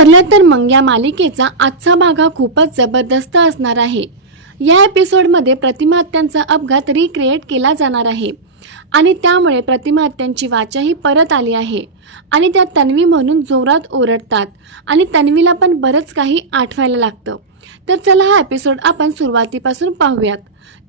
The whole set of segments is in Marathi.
ठरलं तर मग या मालिकेचा आजचा भागा खूपच जबरदस्त असणार आहे. या एपिसोडमध्ये प्रतिमाहत्यांचा अपघात रिक्रिएट केला जाणार आहे. आणि त्यामुळे प्रतिमाहत्यांची वाचाही परत आली आहे. आणि त्या तन्वी म्हणून जोरात ओरडतात. आणि तन्वीला पण बरंच काही आठवायला लागतं. तर चला हा एपिसोड आपण सुरुवातीपासून पाहूयात.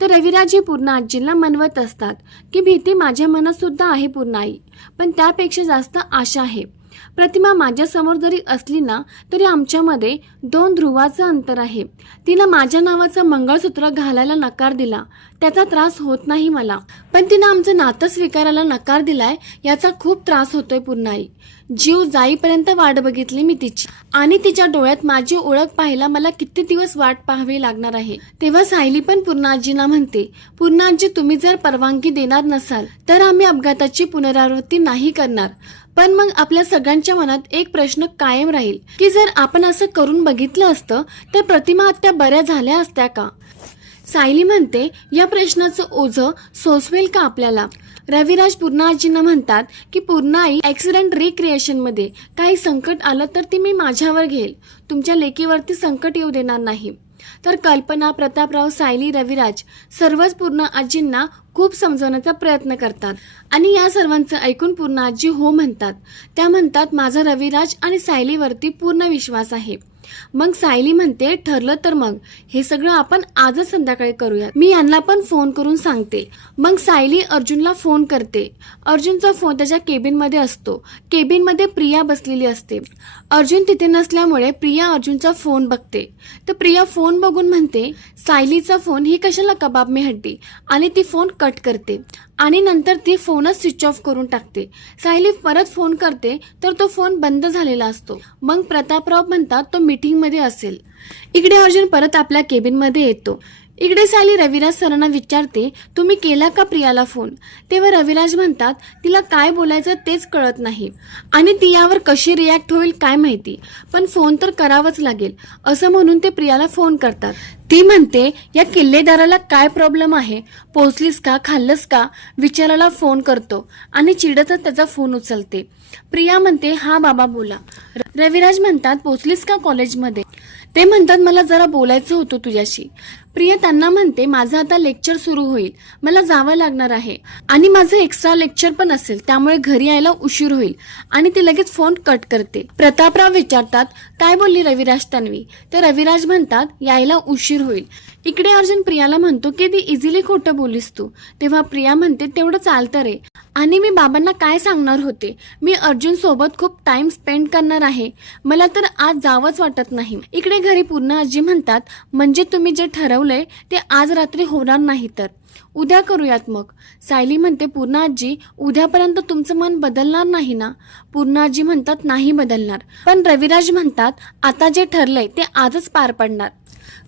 तर रविराजी हे पूर्ण आजीला मनवत असतात. की भीती माझ्या मनात सुद्धा आहे पूर्ण आई पण त्यापेक्षा जास्त आशा आहे. प्रतिमा माझ्यासमोर जरी असली ना तरी आमच्यामध्ये दोन ध्रुवाचं अंतर आहे. तिनं माझ्या नावाचं मंगळसूत्र घालायला नकार दिला. त्याचा त्रास होत नाही मला. पण तिनं आमचं नातं स्वीकारायला नकार दिलाय याचा खूप त्रास होतोय पूर्णाई. जीव जाईपर्यंत वाट बघितली मी तिची. आणि तिच्या डोळ्यात माझी ओळख पाहायला मला किती दिवस वाट पाहावी लागणार आहे? तेव्हा सायली पण पूर्णाजीना म्हणते पूर्णाजी तुम्ही जर परवानगी देणार नसाल तर आम्ही अपघाताची पुनरावृत्ती नाही करणार. पण मग आपल्या सगळ्यांच्या मनात एक प्रश्न कायम राहील की जर आपण असं करून बघितलं असतं तर प्रतिमा आत्या बऱ्या झाल्या असत्या का? सायली म्हणते या प्रश्नाचं ओझं सोसवेल का आपल्याला? रविराज पूर्णाजींना म्हणतात की पूर्णाई ॲक्सिडेंट रिक्रिएशनमध्ये काही संकट आलं तर ती मी माझ्यावर घेईल. तुमच्या लेकीवरती संकट येऊ देणार नाही. तर कल्पना प्रतापराव सायली रविराज सर्वच पूर्ण आजींना खूप समजवण्याचा प्रयत्न करतात. आणि या सर्वांचं ऐकून पूर्ण आजी हो म्हणतात. त्या म्हणतात माझा रविराज आणि सायलीवरती पूर्ण विश्वास आहे. मग सायली म्हणते ठरलं तर मग. हे सगळं आपण आजच संध्याकाळी करूया मी यांना पण फोन करून सांगते. मग सायली अर्जुनला फोन करते. अर्जुनचा फोन त्याच्या केबिनमध्ये असतो. केबिनमध्ये प्रिया बसलेली असते. अर्जुन तिथे नसल्यामुळे प्रिया अर्जुनचा फोन बघते. तर प्रिया फोन बघून म्हणते सायलीचा फोन ही कशाला कबाब मी हड्डी आणि ती फोन कट करते. आणि नंतर ती फोनच स्विच ऑफ करून टाकते. सायली परत फोन करते तर तो फोन बंद झालेला असतो. मग प्रतापराव म्हणतात तो मीटिंगमध्ये असेल. इकडे अर्जुन परत आपल्या केबिनमध्ये येतो. इकडे साली रविराज सरांना विचारते तुम्ही केला का प्रियाला फोन? तेव्हा रविराज म्हणतात तिला काय बोलायचं तेच कळत नाही. आणि ती यावर कशी रिॲक्ट होईल काय माहिती. पण फोन तर करावंच लागेल. असं म्हणून ते प्रियाला फोन करतात. ती म्हणते या किल्लेदाराला काय प्रॉब्लेम आहे? पोचलीस का? खाल्लंस का? विचाराला फोन करतो आणि चिडतच त्याचा फोन उचलते. प्रिया म्हणते हा बाबा बोला. रविराज म्हणतात पोचलीस का कॉलेजमध्ये ते म्हणतात मला जरा बोलायचं होतं तुझ्याशी. प्रिया त्यांना म्हणते माझं आता लेक्चर सुरू होईल. मला जावं लागणार आहे. आणि माझं एक्स्ट्रा लेक्चर पण असेल. त्यामुळे घरी यायला उशीर होईल. आणि ती लगेच फोन कट करते. प्रतापराव विचारतात काय बोलली रविराज तन्वी? तर रविराज म्हणतात यायला उशीर होईल. इकडे अर्जुन प्रियाला म्हणतो की ती इझिली खोटं बोलीस तू. तेव्हा प्रिया म्हणते तेवढं चालतं रे. आणि मी बाबांना काय सांगणार होते? मी अर्जुन सोबत खूप टाइम स्पेंड करणार आहे. मला तर आज जावंच वाटत नाही. इकडे घरी पूर्ण आजी म्हणतात म्हणजे तुम्ही जे ठरव ठरवलंय ते आज रात्री होणार नाही तर. उद्या करूयात मग. सायली म्हणते पूर्ण आजी उद्यापर्यंत तुमचं मन बदलणार नाही ना? पूर्ण आजी म्हणतात नाही बदलणार. पण रविराज म्हणतात आता जे ठरलंय ते आजच पार पडणार.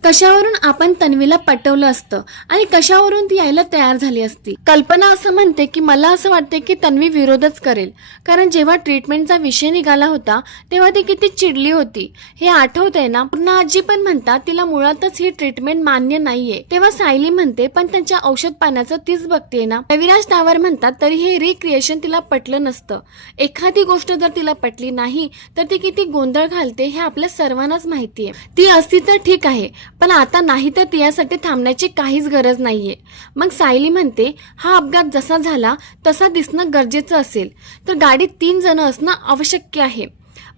कशावरून आपण तन्वीला पटवलं असतं आणि कशावरून ती यायला तयार झाली असती? कल्पना असं म्हणते की मला असं वाटते की तन्वी विरोधच करेल. कारण जेव्हा ट्रीटमेंटचा विषय निघाला होता तेव्हा ती किती चिडली होती. हे आठवतंय ना? पुन्हा आजी पण म्हणतात तिला मुळातच ही ट्रीटमेंट मान्य नाहीये. तेव्हा सायली म्हणते पण त्यांच्या औषध पाण्याचं तीच बघते ना? रविराज टावर म्हणतात तरी हे रिक्रिएशन तिला पटलं नसतं. एखादी गोष्ट जर तिला पटली नाही तर ती किती गोंधळ घालते हे आपल्या सर्वांनाच माहितीये. ती असती तर ठीक आहे पण आता नाही तर तियासाठी थांबण्याची काहीच गरज नाहीये. मग सायली म्हणते हा अपघात जसा झाला तसा दिसणं गरजेचं असेल. तर गाडीत तीन जण असणं आवश्यक आहे.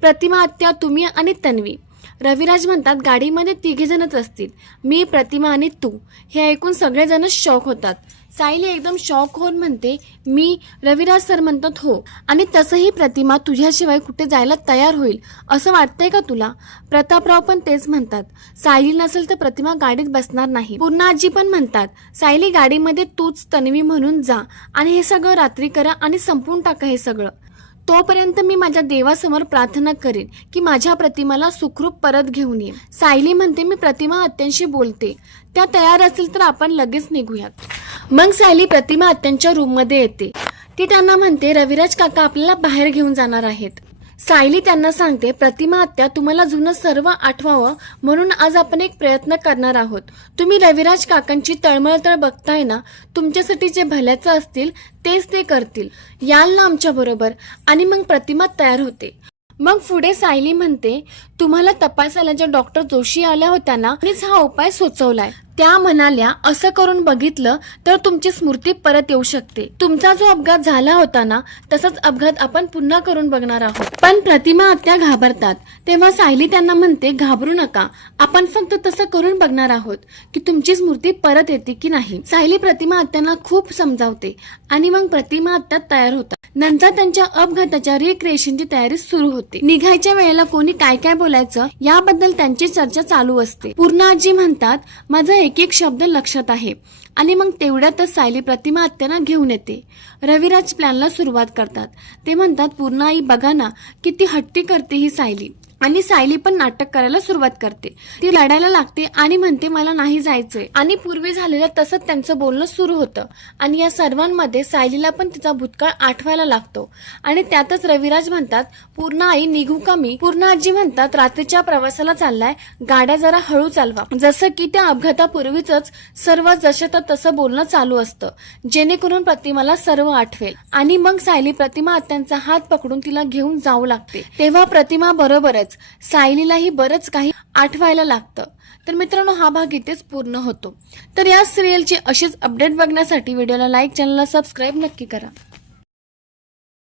प्रतिमा आत्या तुम्ही आणि तन्वी. रविराज म्हणतात गाडीमध्ये तिघेजणच असतील. मी प्रतिमा आणि तू. हे ऐकून सगळेजण शॉक होतात. सायली एकदम शॉक होऊन म्हणते मी रविराज सर म्हणतात हो. आणि तसंही प्रतिमा तुझ्याशिवाय कुठे जायला तयार होईल असं वाटतंय का तुला? प्रतापराव पण तेच म्हणतात. सायली नसेल तर प्रतिमा गाडीत बसणार नाही. पूर्ण आजी पण म्हणतात सायली गाडीमध्ये तूच तन्वी म्हणून जा. आणि हे सगळं रात्री करा आणि संपवून टाका हे सगळं. तोपर्यंत मी माझ्या देवासमोर प्रार्थना करेन की माझ्या प्रतिमाला सुखरूप परत घेऊन ये सायली म्हणते मी प्रतिमा आत्यांशी बोलते. त्या तयार असतील तर आपण लगेच निघूयात. मग सायली प्रतिमा आत्यांच्या रूममध्ये येते. ती त्यांना म्हणते रविराज काका आपल्याला बाहेर घेऊन जाणार आहेत. सायली त्यांना सांगते प्रतिमा आत्या तुम्हाला जुनं सर्व आठवावं म्हणून आज आपण एक प्रयत्न करणार आहोत. तुम्ही रविराज काकांची तळमळतळ बघताय ना तुमच्यासाठी जे भल्याचं असतील तेच ते करतील. याल ना आमच्या बरोबर. आणि मग प्रतिमा तयार होते. मग पुढे सायली म्हणते तुम्हाला तपासायला ज्या डॉक्टर जोशी आल्या होत्या ना? मीच हा उपाय सुचवलाय. त्या म्हणाल्या असं करून बघितलं तर तुमची स्मृती परत येऊ शकते. तुमचा जो अपघात झाला होता ना तसाच अपघात आपण पुन्हा करून बघणार आहोत. पण प्रतिमा आत्या घाबरतात. तेव्हा सायली त्यांना म्हणते घाबरू नका. आपण फक्त तसं करून बघणार आहोत की तुमची स्मृती परत येते की नाही. सायली प्रतिमा आत्यांना खूप समजावते आणि मग प्रतिमा आत्या तयार होतात. नंतर त्यांच्या अपघाताच्या रिक्रिएशनची तयारी सुरू होते. निघायच्या वेळेला कोणी काय काय बोलायचं याबद्दल त्यांची चर्चा चालू असते. पूर्णाजी म्हणतात माझा एक एक शब्द लक्षात आहे. आणि मग तेवढ्यातच सायली प्रतिमा आत्यांना घेऊन येते. रविराज प्लॅनला सुरुवात करतात. ते म्हणतात पूर्ण आई बघा ना किती हट्टी करते ही सायली. आणि सायली पण नाटक करायला सुरुवात करते. ती लढायला लागते आणि म्हणते मला नाही जायचंय. आणि पूर्वी झालेलं तसंच त्यांचं बोलणं सुरू होतं. आणि या सर्वांमध्ये सायलीला पण तिचा भूतकाळ आठवायला लागतो. आणि त्यातच रविराज म्हणतात पूर्ण आई निघू का मी? पूर्ण आजी म्हणतात रात्रीच्या प्रवासाला चाललाय गाड्या जरा हळू चालवा. जसं की त्या अपघातापूर्वीच सर्व जसं तर तसं बोलणं चालू असतं जेणेकरून प्रतिमाला सर्व आठवेल. आणि मग सायली प्रतिमा आत्यांचा हात पकडून तिला घेऊन जाऊ लागते. तेव्हा प्रतिमा बरोबरच सायलीलाही बरंच काही आठवायला लागतं. तर मित्रांनो हा भाग इथेच पूर्ण होतो. तर या सिरियलची अशीच अपडेट बघण्यासाठी व्हिडिओला लाईक चॅनलला सबस्क्राईब नक्की करा.